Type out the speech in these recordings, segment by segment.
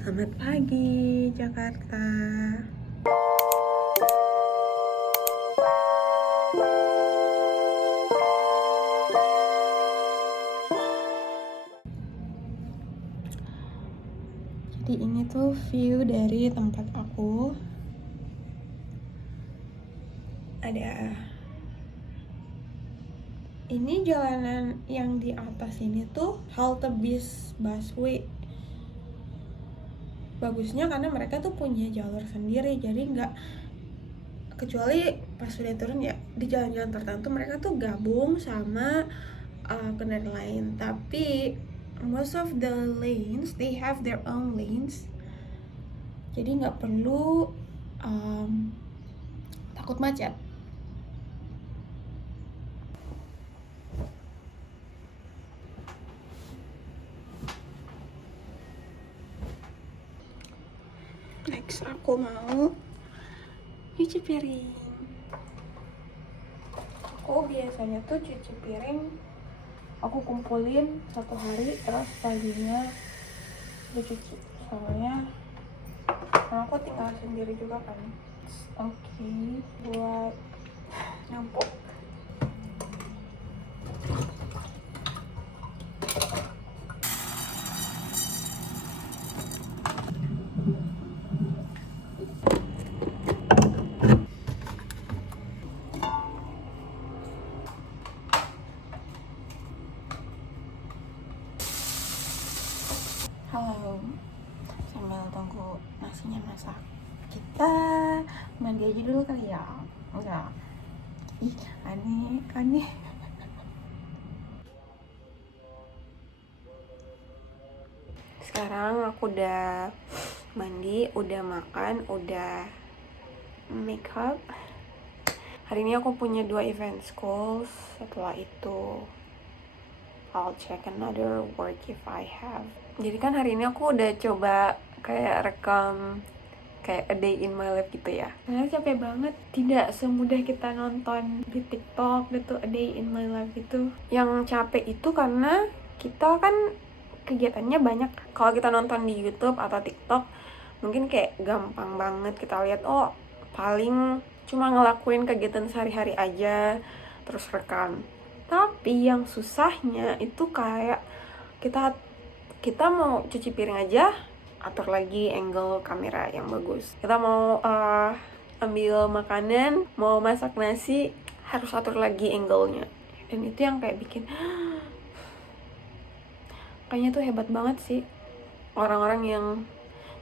Selamat pagi, Jakarta. Jadi ini tuh view dari tempat aku. Ada ini jalanan yang di atas ini tuh halte bis busway. Bagusnya karena mereka tuh punya jalur sendiri, jadi nggak, kecuali pas sudah turun ya di jalan-jalan tertentu mereka tuh gabung sama kendaraan lain. Tapi most of the lanes they have their own lanes, jadi nggak perlu takut macet. Next aku mau cuci piring. Aku biasanya tuh cuci piring aku kumpulin satu hari, terus paginya dicuci. Soalnya karena aku tinggal sendiri juga kan. Oke, buat nyampuk. Halo, sambil tunggu nasinya masak, kita mandi aja dulu kali ya. Enggak, ih aneh. Sekarang aku udah mandi, udah makan, udah make up. Hari ini aku punya 2 event school. Setelah itu I'll check another work if I have. Jadi kan hari ini aku udah coba kayak rekam kayak a day in my life gitu ya. Sebenarnya capek banget, tidak semudah kita nonton di TikTok gitu, a day in my life gitu. Yang capek itu karena kita kan kegiatannya banyak. Kalau kita nonton di YouTube atau TikTok mungkin kayak gampang banget kita lihat, oh paling cuma ngelakuin kegiatan sehari-hari aja terus rekam. Tapi yang susahnya itu kayak kita mau cuci piring aja, atur lagi angle kamera yang bagus. Kita mau ambil makanan, mau masak nasi, harus atur lagi angle-nya. Dan itu yang kayak bikin kayaknya tuh hebat banget sih orang-orang yang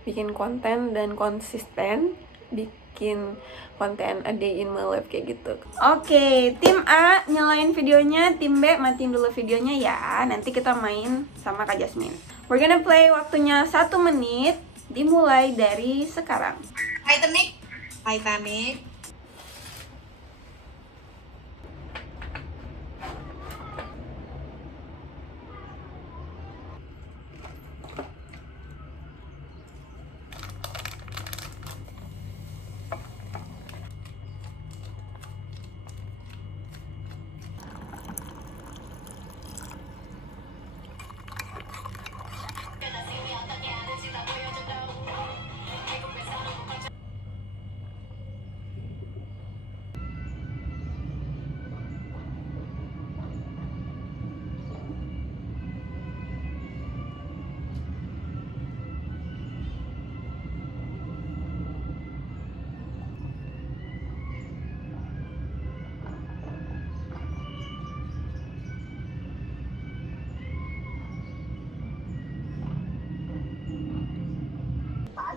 bikin konten dan konsisten bikin konten a day in my life kayak gitu. Oke, tim A nyalain videonya, tim B matiin dulu videonya ya. Nanti kita main sama Kak Jasmine. We're gonna play, waktunya 1 menit, dimulai dari sekarang. Titanic. Titanic.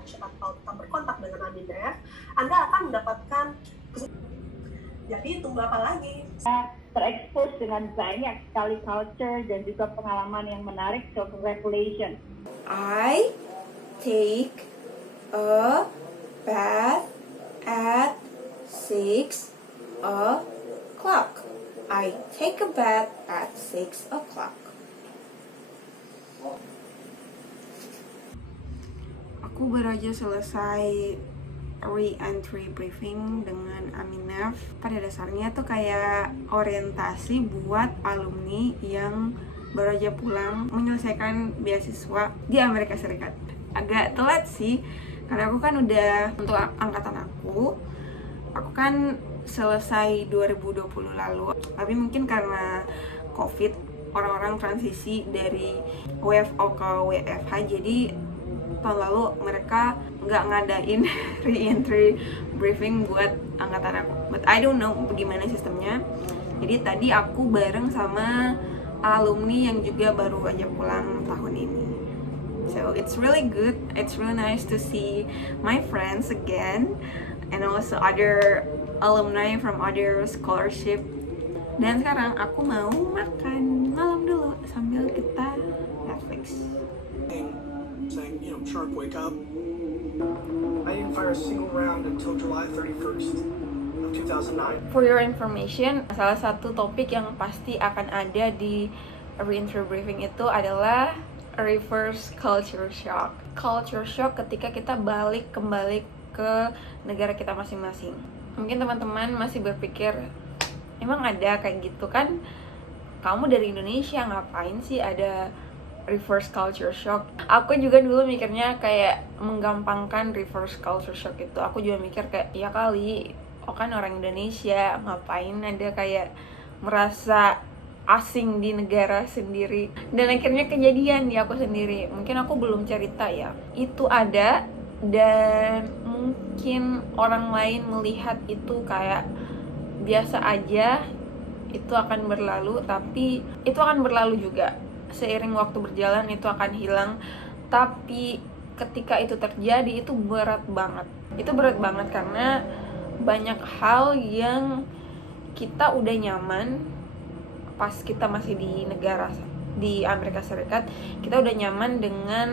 Atau tetap berkontak dengan Aminef, Anda akan mendapatkan. Jadi tunggu apa lagi? Terekspos dengan banyak sekali culture dan juga pengalaman yang menarik. So congratulations. I take a bath at 6 o'clock. I take a bath at 6 o'clock. Aku baru aja selesai re-entry briefing dengan Aminef. Pada dasarnya tuh kayak orientasi buat alumni yang baru aja pulang menyelesaikan beasiswa di Amerika Serikat. agak telat sih, karena aku kan udah untuk angkatan aku kan selesai 2020 lalu, tapi mungkin karena COVID orang-orang transisi dari WFO ke WFH, jadi tahun lalu mereka nggak ngadain re-entry briefing buat angkatan aku. But I don't know bagaimana sistemnya. Jadi tadi aku bareng sama alumni yang juga baru aja pulang tahun ini. So it's really good. It's really nice to see my friends again, and also other alumni from other scholarship. Dan sekarang aku mau makan malam dulu sambil kita Netflix. Saying, sharp, wake up. I didn't fire a single round until July 31st of 2009. For your information, salah satu topik yang pasti akan ada di re-entry briefing itu adalah reverse culture shock. Culture shock ketika kita kembali ke negara kita masing-masing. Mungkin teman-teman masih berpikir, emang ada kayak gitu kan? Kamu dari Indonesia, ngapain sih ada reverse culture shock? Aku juga dulu mikirnya kayak menggampangkan reverse culture shock itu. Aku juga mikir kayak, ya kali, kan orang Indonesia, ngapain ada kayak merasa asing di negara sendiri. Dan akhirnya kejadian di aku sendiri. Mungkin aku belum cerita ya. Itu ada, dan mungkin orang lain melihat itu kayak biasa aja, itu akan berlalu, tapi itu akan berlalu juga. Seiring waktu berjalan itu akan hilang. Tapi ketika itu terjadi, itu berat banget. Itu berat banget karena banyak hal yang kita udah nyaman pas kita masih di Amerika Serikat. Kita udah nyaman dengan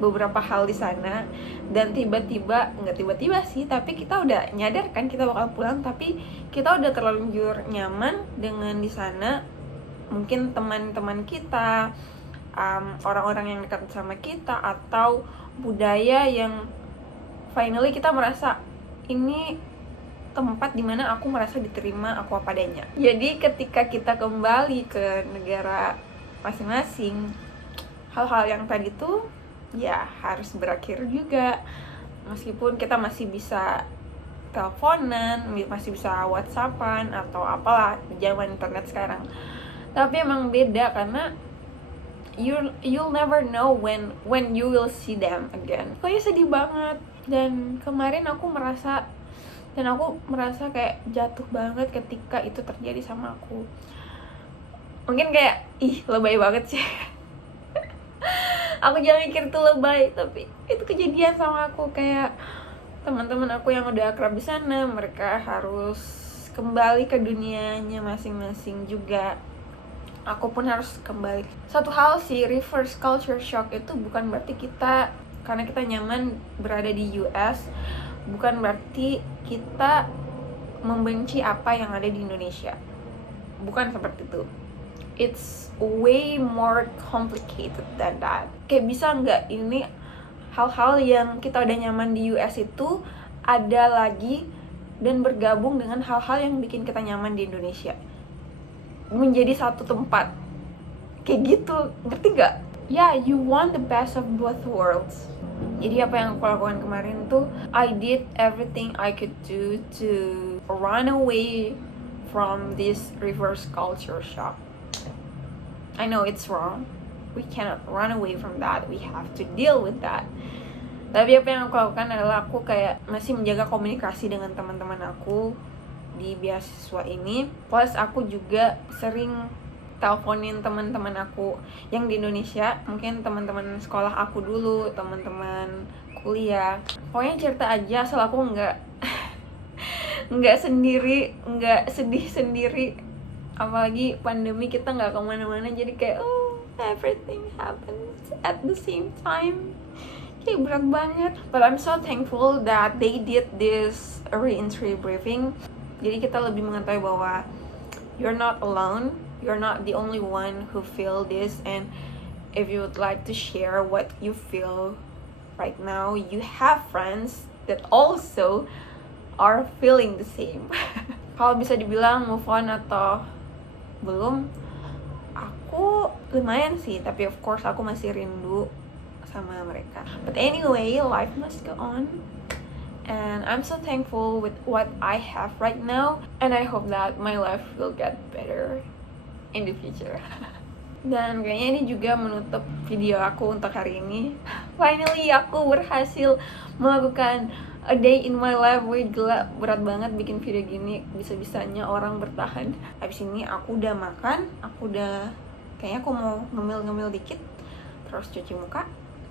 beberapa hal di sana, dan nggak tiba-tiba sih, tapi kita udah nyadar kan kita bakal pulang, tapi kita udah terlanjur nyaman dengan di sana. Mungkin teman-teman kita, orang-orang yang dekat sama kita, atau budaya yang finally kita merasa ini tempat dimana aku merasa diterima aku apa adanya. Jadi ketika kita kembali ke negara masing-masing, hal-hal yang tadi tuh ya harus berakhir juga. Meskipun kita masih bisa teleponan, masih bisa whatsappan atau apalah zaman internet sekarang, tapi emang beda karena you'll never know when you will see them again. Kayaknya sedih banget. Dan kemarin aku merasa kayak jatuh banget ketika itu terjadi sama aku. Mungkin kayak lebay banget sih. Aku jangan mikir itu lebay, tapi itu kejadian sama aku. Kayak teman-teman aku yang udah akrab di sana, mereka harus kembali ke dunianya masing-masing juga. Aku pun harus kembali. Satu hal sih, reverse culture shock itu bukan berarti karena kita nyaman berada di US, bukan berarti kita membenci apa yang ada di Indonesia. Bukan seperti itu. It's way more complicated than that. Kayak bisa nggak ini hal-hal yang kita udah nyaman di US itu ada lagi dan bergabung dengan hal-hal yang bikin kita nyaman di Indonesia, menjadi satu tempat kayak gitu, ngerti nggak? Yeah, you want the best of both worlds. Jadi apa yang aku lakukan kemarin tuh, I did everything I could do to run away from this reverse culture shock. I know it's wrong. We cannot run away from that. We have to deal with that. Tapi apa yang aku lakukan adalah aku kayak masih menjaga komunikasi dengan teman-teman aku di beasiswa ini. Plus aku juga sering teleponin teman-teman aku yang di Indonesia, mungkin teman-teman sekolah aku dulu, teman-teman kuliah. Pokoknya cerita aja, asal aku nggak sendiri, nggak sedih sendiri. Apalagi pandemi, kita nggak kemana-mana, jadi kayak everything happens at the same time. Kayak berat banget. But I'm so thankful that they did this re-entry briefing. Jadi kita lebih mengetahui bahwa you're not alone. You're not the only one who feel this, and if you would like to share what you feel right now, you have friends that also are feeling the same. Kalau bisa dibilang move on atau belum, aku lumayan sih, tapi of course aku masih rindu sama mereka. But anyway, life must go on. And I'm so thankful with what I have right now. And I hope that my life will get better in the future. Dan kayaknya ini juga menutup video aku untuk hari ini. Finally aku berhasil melakukan a day in my life. Wih gila, berat banget bikin video gini. Bisa-bisanya orang bertahan. Habis ini aku udah makan. Kayaknya aku mau ngemil-ngemil dikit. Terus cuci muka.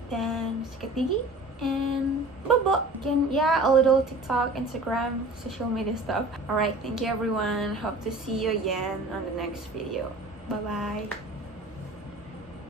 Dan sikat gigi. And bobo. Again, yeah, a little TikTok, Instagram, social media stuff. Alright, thank you everyone. Hope to see you again on the next video. Bye-bye.